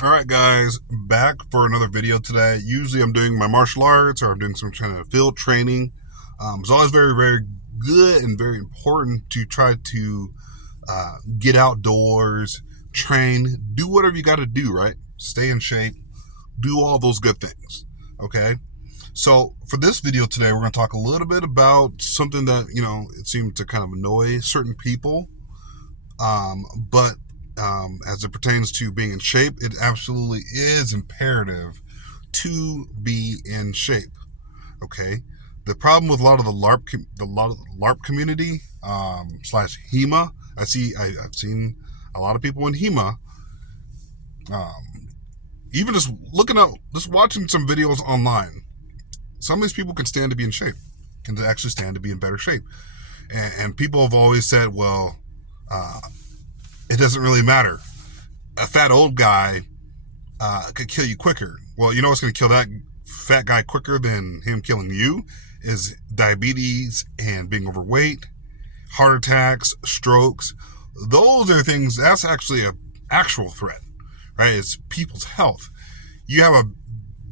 All right, guys, back for another video today. Usually I'm doing my martial arts or I'm doing some kind of field training. It's always very, very good and very important to try to get outdoors, train, do whatever you got to do, right? Stay in shape, do all those good things, okay? So for this video today, we're going to talk a little bit about something that, it seemed to kind of annoy certain people. But as it pertains to being in shape, it absolutely is imperative to be in shape. Okay. The problem with a lot of the LARP community slash HEMA, I've seen a lot of people in HEMA. Even just watching some videos online, some of these people can stand to be in shape, can actually stand to be in better shape, and people have always said, well, it doesn't really matter. A fat old guy could kill you quicker. Well, you know what's going to kill that fat guy quicker than him killing you is diabetes and being overweight, heart attacks, strokes. Those are things, that's actually an actual threat, right? It's people's health. You have a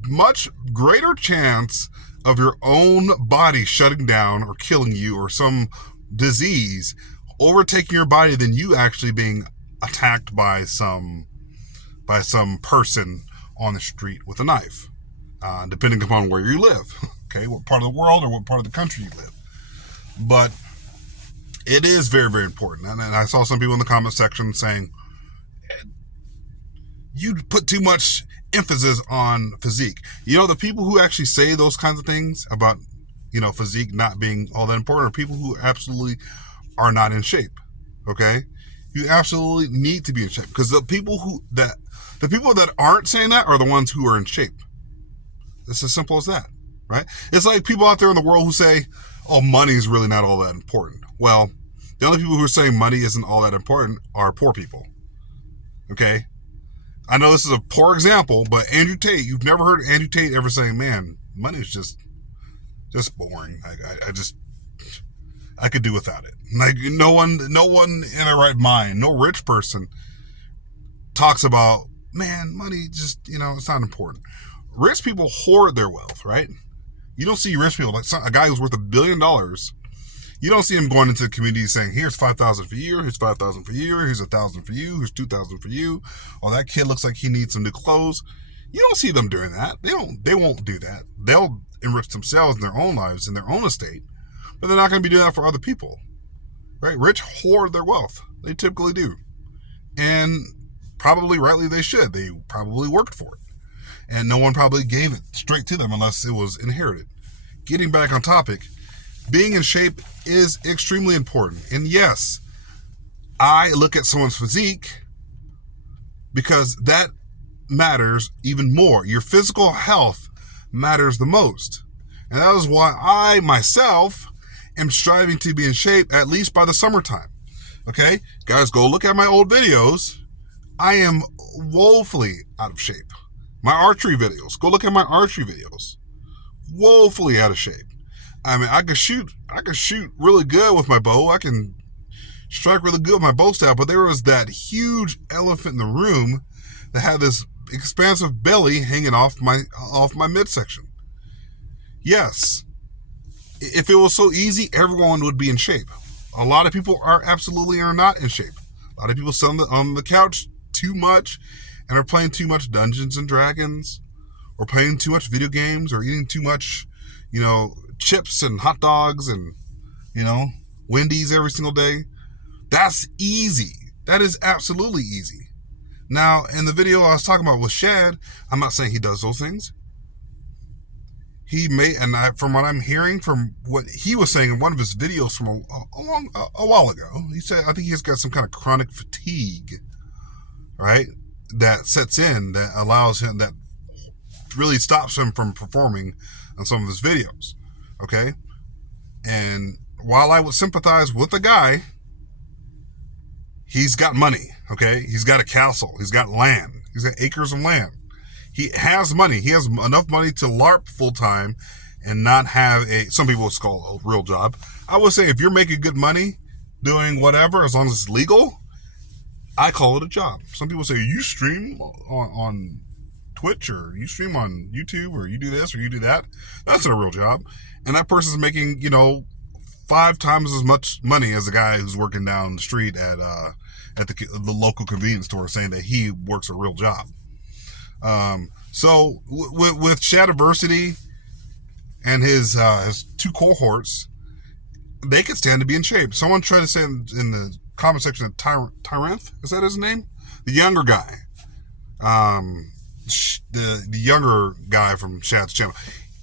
much greater chance of your own body shutting down or killing you or some disease overtaking your body than you actually being attacked by some person on the street with a knife, depending upon where you live. Okay, what part of the world or what part of the country you live. But it is very, very important. And I saw some people in the comment section saying, you put too much emphasis on physique. The people who actually say those kinds of things about, physique not being all that important are people who absolutely are not in shape. Okay, you absolutely need to be in shape, because the people that aren't saying that are the ones who are in shape. It's as simple as that, right? It's like people out there in the world who say, oh, money is really not all that important. Well, the only people who are saying money isn't all that important are poor people. Okay, I know this is a poor example, but Andrew Tate, you've never heard Andrew Tate ever saying, man, money is just boring. I could do without it. Like no one in their right mind, no rich person talks about, man, money just, it's not important. Rich people hoard their wealth, right? You don't see rich people, like a guy who's worth $1 billion. You don't see him going into the community saying, here's 5,000 for you, here's 5,000 for you, here's 1,000 for you, here's 2,000 for you. Oh, that kid looks like he needs some new clothes. You don't see them doing that. They won't do that. They'll enrich themselves in their own lives, in their own estate, but they're not going to be doing that for other people, right? Rich hoard their wealth. They typically do. And probably rightly they should. They probably worked for it. And no one probably gave it straight to them unless it was inherited. Getting back on topic, being in shape is extremely important. And yes, I look at someone's physique because that matters even more. Your physical health matters the most. And that is why I myself am striving to be in shape at least by the summertime. Okay? Guys, go look at my old videos. I am woefully out of shape. My archery videos. Go look at my archery videos. Woefully out of shape. I mean, I could shoot really good with my bow. I can strike really good with my bow style, but there was that huge elephant in the room that had this expansive belly hanging off my midsection. Yes, if it was so easy, everyone would be in shape. A lot of people are not in shape. A lot of people sit on the couch too much and are playing too much Dungeons and Dragons, or playing too much video games, or eating too much, chips and hot dogs and, Wendy's every single day. That's easy. That is absolutely easy. Now, in the video I was talking about with Shad, I'm not saying he does those things. He may, from what I'm hearing, from what he was saying in one of his videos from a while ago, he said, I think he's got some kind of chronic fatigue, right? That sets in, that allows him, that really stops him from performing on some of his videos. Okay. And while I would sympathize with the guy, he's got money. Okay. He's got a castle. He's got land. He's got acres of land. He has money. He has enough money to LARP full time and not have some people would call a real job. I would say if you're making good money doing whatever, as long as it's legal, I call it a job. Some people say, you stream on Twitch, or you stream on YouTube, or you do this or you do that. That's not a real job. And that person's making, 5 times as much money as the guy who's working down the street at the local convenience store, saying that he works a real job. So with Shadiversity and his 2 cohorts, they could stand to be in shape. Someone tried to say in the comment section that Tyranth, is that his name? The younger guy. The younger guy from Shad's channel.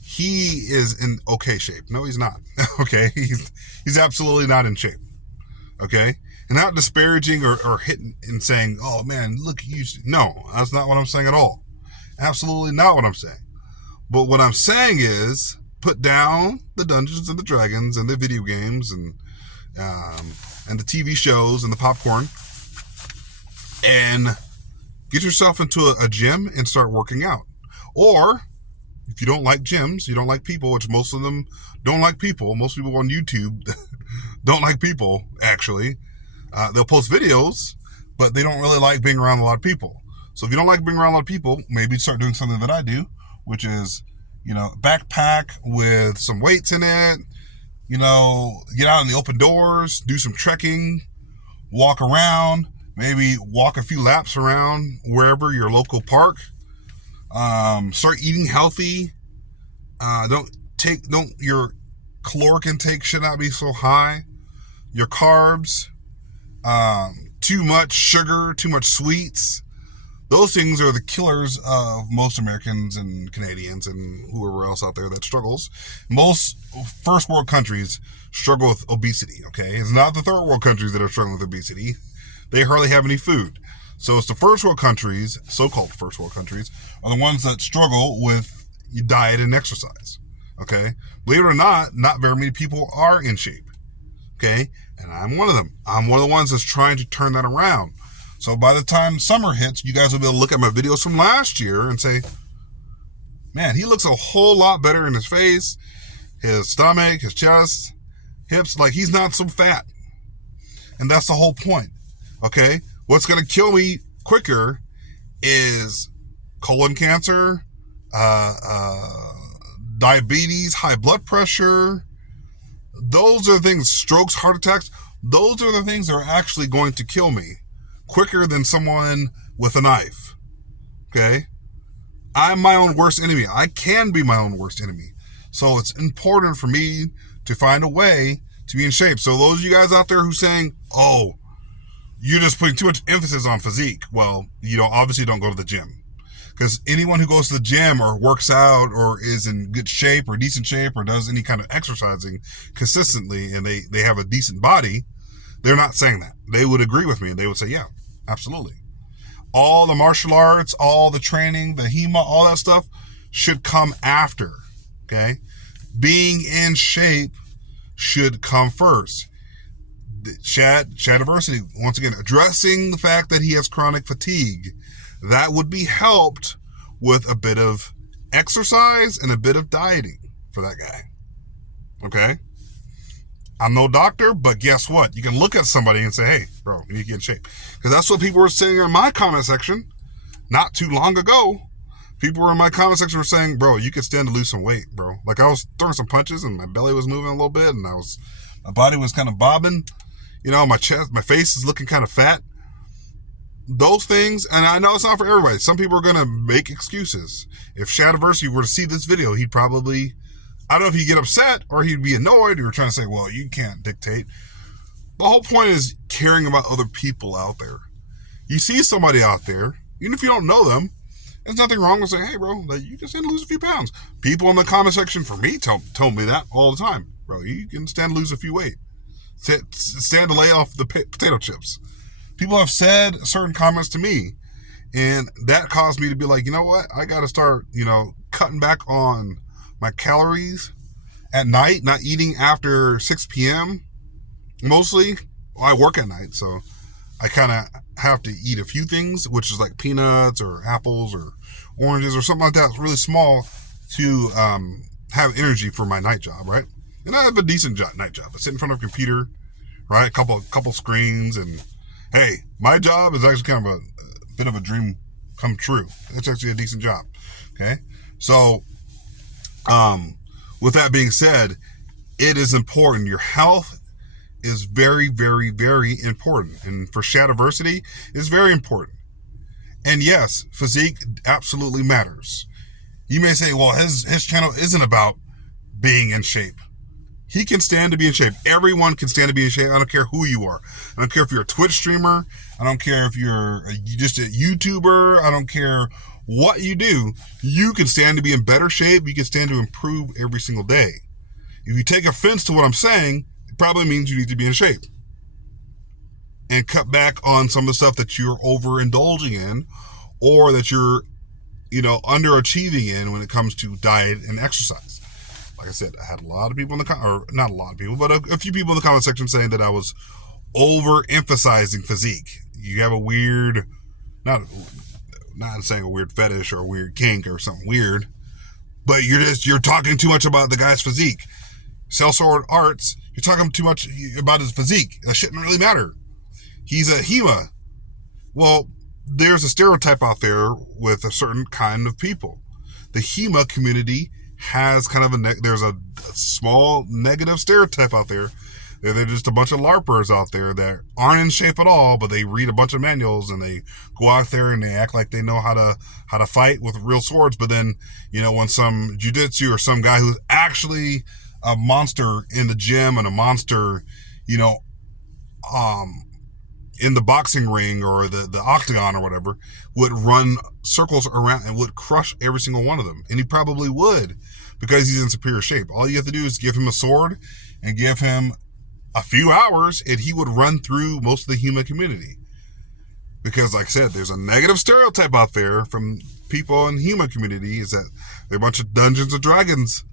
He is in okay shape. No, he's not. Okay? He's absolutely not in shape. Okay? And not disparaging or hitting and saying, oh man, look, no, that's not what I'm saying at all. Absolutely not what I'm saying. But what I'm saying is, put down the Dungeons and the Dragons and the video games and the TV shows and the popcorn, and get yourself into a gym and start working out. Or if you don't like gyms, you don't like people, which most of them don't like people. Most people on YouTube don't like people, actually. They'll post videos, but they don't really like being around a lot of people. So if you don't like being around a lot of people, maybe start doing something that I do, which is, backpack with some weights in it, get out in the open doors, do some trekking, walk around, maybe walk a few laps around wherever your local park. Start eating healthy. Your caloric intake should not be so high. Your carbs, too much sugar, too much sweets. Those things are the killers of most Americans and Canadians and whoever else out there that struggles. Most first world countries struggle with obesity, okay? It's not the third world countries that are struggling with obesity. They hardly have any food. So it's the first world countries, so-called first world countries, are the ones that struggle with diet and exercise, okay? Believe it or not very many people are in shape, okay? And I'm one of them. I'm one of the ones that's trying to turn that around. So by the time summer hits, you guys will be able to look at my videos from last year and say, man, he looks a whole lot better in his face, his stomach, his chest, hips. Like, he's not so fat. And that's the whole point. Okay? What's going to kill me quicker is colon cancer, diabetes, high blood pressure. Those are the things, strokes, heart attacks. Those are the things that are actually going to kill me quicker than someone with a knife. Okay? I'm my own worst enemy. I can be my own worst enemy. So it's important for me to find a way to be in shape. So those of you guys out there who saying, oh, you're just putting too much emphasis on physique. Well, obviously don't go to the gym. Because anyone who goes to the gym or works out or is in good shape or decent shape or does any kind of exercising consistently and they have a decent body, they're not saying that. They would agree with me and they would say, yeah, absolutely. All the martial arts, all the training, the HEMA, all that stuff should come after, okay? Being in shape should come first. Shadiversity, once again, addressing the fact that he has chronic fatigue. That would be helped with a bit of exercise and a bit of dieting for that guy, okay? I'm no doctor, but guess what? You can look at somebody and say, hey, bro, you need to get in shape. Because that's what people were saying in my comment section not too long ago. People were in my comment section were saying, bro, you could stand to lose some weight, bro. Like, I was throwing some punches and my belly was moving a little bit and my body was kind of bobbing. My chest, my face is looking kind of fat. Those things, and I know it's not for everybody. Some people are going to make excuses. If Shadiversity were to see this video, he'd probably, I don't know if he'd get upset or he'd be annoyed or trying to say, well, you can't dictate. The whole point is caring about other people out there. You see somebody out there, even if you don't know them, there's nothing wrong with saying, hey, bro, you can stand to lose a few pounds. People in the comment section for me told me that all the time. Bro, you can stand to lose a few weight. Stand to lay off the potato chips. People have said certain comments to me, and that caused me to be like, you know what? I got to start, cutting back on my calories at night, not eating after 6 p.m. Mostly, I work at night, so I kind of have to eat a few things, which is like peanuts or apples or oranges or something like that. It's really small to have energy for my night job, right? And I have a decent night job. I sit in front of a computer, right? A couple screens and Hey, my job is actually kind of a bit of a dream come true. It's actually a decent job. Okay, so with that being said, it is important. Your health is very, very, very important, and for Shadiversity, it's very important. And yes, physique absolutely matters. You may say, well, his channel isn't about being in shape. He can stand to be in shape. Everyone can stand to be in shape. I don't care who you are. I don't care if you're a Twitch streamer. I don't care if you're just a YouTuber. I don't care what you do. You can stand to be in better shape. You can stand to improve every single day. If you take offense to what I'm saying, it probably means you need to be in shape and cut back on some of the stuff that you're overindulging in, or that you're, underachieving in when it comes to diet and exercise. Like I said, I had a lot of people in the or not a lot of people, but a few people in the comment section saying that I was overemphasizing physique. You have a weird, not saying a weird fetish or a weird kink or something weird, but you're talking too much about the guy's physique. Sellsword Arts, you're talking too much about his physique. That shouldn't really matter. He's a HEMA. Well, there's a stereotype out there with a certain kind of people. The HEMA community has kind of there's a small negative stereotype out there. They're just a bunch of LARPers out there that aren't in shape at all, but they read a bunch of manuals and they go out there and they act like they know how to fight with real swords. But then, when some Jiu-jitsu or some guy who's actually a monster in the gym and a monster, in the boxing ring or the octagon or whatever, would run circles around and would crush every single one of them. And he probably would, because he's in superior shape. All you have to do is give him a sword and give him a few hours, and he would run through most of the HEMA community. Because, like I said, there's a negative stereotype out there from people in HEMA community, is that they're a bunch of Dungeons and Dragons,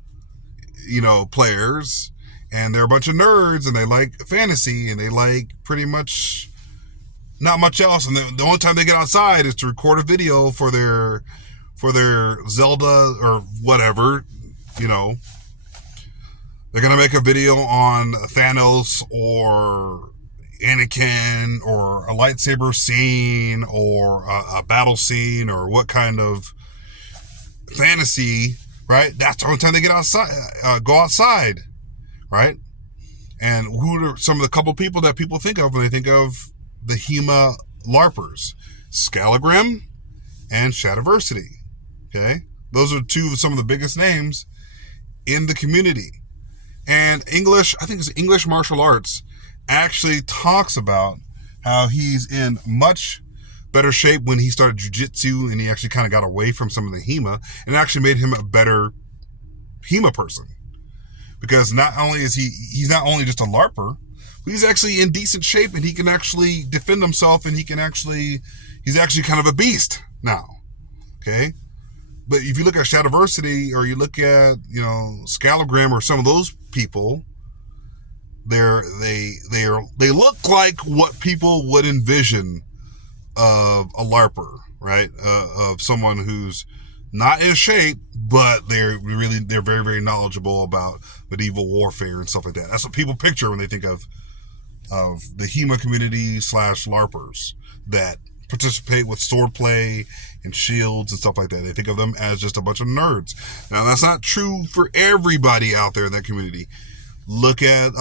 players, and they're a bunch of nerds, and they like fantasy, and they like pretty much not much else. And the only time they get outside is to record a video for their Zelda or whatever, They're going to make a video on Thanos or Anakin or a lightsaber scene or a battle scene or what kind of fantasy, right? That's the only time they get outside, go outside, right? And who are some of the couple people that people think of when they think of the HEMA LARPers? Scalagrim and Shadiversity, okay? Those are some of the biggest names in the community. And I think it's English Martial Arts, actually talks about how he's in much better shape when he started Jiu-jitsu, and he actually kind of got away from some of the HEMA, and it actually made him a better HEMA person. Because not only is he's not only just a LARPer, but he's actually in decent shape, and he can actually defend himself, and he's actually kind of a beast now. Okay? But if you look at Shadiversity, or you look at, Scalagrim or some of those people, they look like what people would envision of a LARPer, right? Of someone who's not in shape, but they're very, very knowledgeable about medieval warfare and stuff like that. That's what people picture when they think of the HEMA community / LARPers that participate with swordplay and shields and stuff like that. They think of them as just a bunch of nerds. Now, that's not true for everybody out there in that community. Look at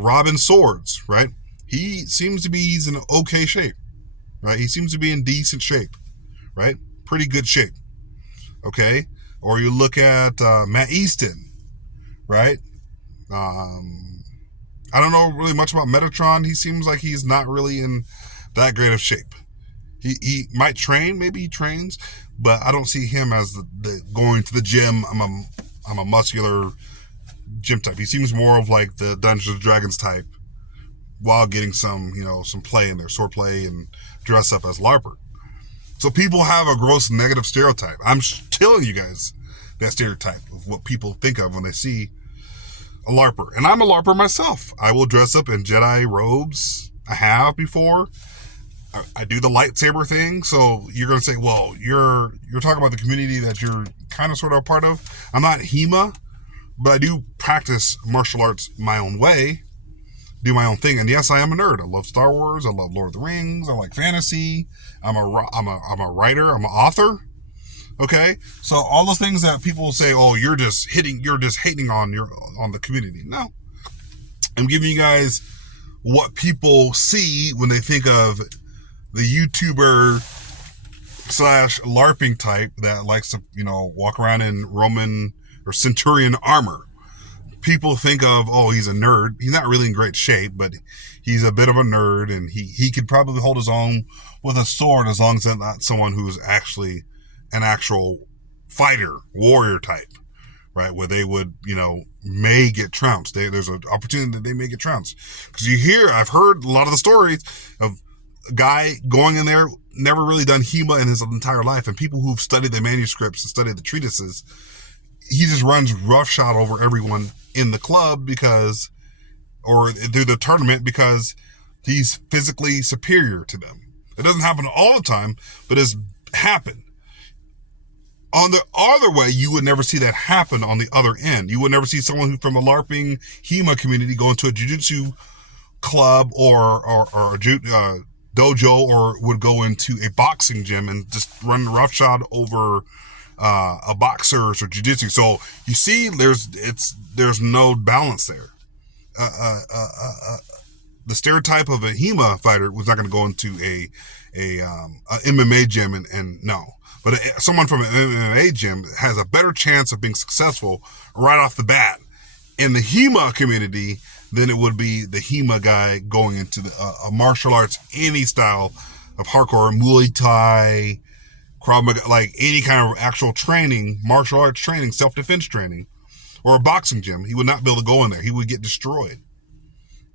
Robin Swords, right? He's in okay shape, right? He seems to be in decent shape, right? Pretty good shape, okay? Or you look at Matt Easton, right? I don't know really much about Metatron. He seems like he's not really in that great of shape. He might train, maybe he trains, but I don't see him as the going to the gym. I'm a muscular gym type. He seems more of like the Dungeons and Dragons type, while getting some play in there, sword play, and dress up as LARPer. So people have a gross negative stereotype. I'm telling you guys that stereotype of what people think of when they see a LARPer. And I'm a LARPer myself. I will dress up in Jedi robes. I have before. I do the lightsaber thing. So you're going to say, well, you're talking about the community that you're kind of sort of a part of. I'm not HEMA, but I do practice martial arts my own way. do my own thing. And yes, I am a nerd. I love Star Wars. I love Lord of the Rings. I like fantasy. I'm a writer. I'm an author. Okay, so all those things that people will say, oh, you're just hating on the community. No, I'm giving you guys what people see when they think of the YouTuber slash LARPing type that likes to, walk around in Roman or Centurion armor. People think of, oh, he's a nerd. He's not really in great shape, but he's a bit of a nerd, and he could probably hold his own with a sword as long as it's not someone who's actually an actual fighter, warrior type, right? Where they would, may get trounced. There's an opportunity that they may get trounced. Because I've heard a lot of the stories of a guy going in there, never really done HEMA in his entire life, and people who've studied the manuscripts and studied the treatises, he just runs roughshod over everyone in the club or through the tournament because he's physically superior to them. It doesn't happen all the time, but it's happened. On the other way, you would never see that happen on the other end. You would never see someone who from the LARPing HEMA community go into a jiu-jitsu club or a dojo, or would go into a boxing gym and just run roughshod over a boxers or jiu-jitsu. So you see, there's no balance there. The stereotype of a HEMA fighter was not going to go into a MMA gym and no. But someone from an MMA gym has a better chance of being successful right off the bat in the HEMA community than it would be the HEMA guy going into a martial arts, any style of hardcore, Muay Thai, Krav Maga, like any kind of actual training, martial arts training, self-defense training, or a boxing gym. He would not be able to go in there. He would get destroyed.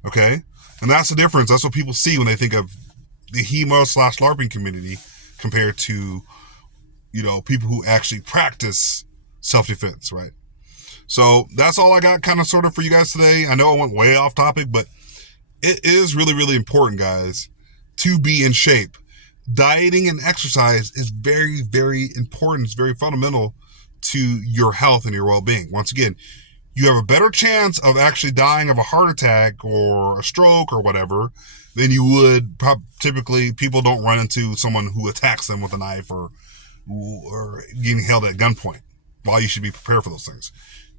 Okay? And that's the difference. That's what people see when they think of the HEMA / LARPing community compared to people who actually practice self-defense, right? So that's all I got kind of sort of for you guys today. I know I went way off topic, but it is really, really important, guys, to be in shape. Dieting and exercise is very, very important. It's very fundamental to your health and your well-being. Once again, you have a better chance of actually dying of a heart attack or a stroke or whatever than you would typically. People don't run into someone who attacks them with a knife or getting held at gunpoint, while you should be prepared for those things.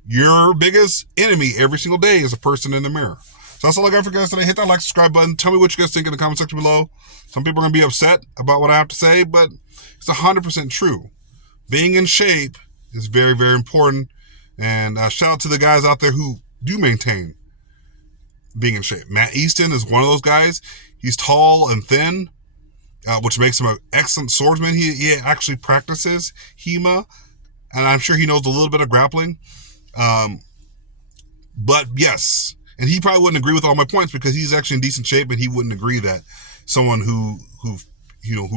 Your biggest enemy every single day is a person in the mirror. So that's all I got for you guys today. Hit that like, subscribe button. Tell me what you guys think in the comment section below. Some people are going to be upset about what I have to say, but it's 100% true. Being in shape is very, very important. And shout out to the guys out there who do maintain being in shape. Matt Easton is one of those guys. He's tall and thin, which makes him an excellent swordsman. He actually practices HEMA, and I'm sure he knows a little bit of grappling. But yes, and he probably wouldn't agree with all my points because he's actually in decent shape, and he wouldn't agree that someone who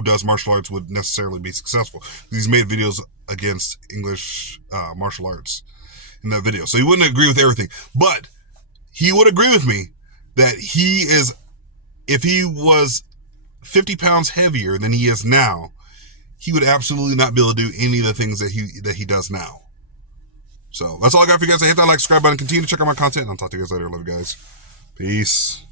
does martial arts would necessarily be successful. He's made videos against English martial arts in that video, so he wouldn't agree with everything. But he would agree with me that if he was 50 pounds heavier than he is now, he would absolutely not be able to do any of the things that he does now. So that's all I got for you guys. Hit that like, subscribe button, continue to check out my content, and I'll talk to you guys later. Love you guys. Peace.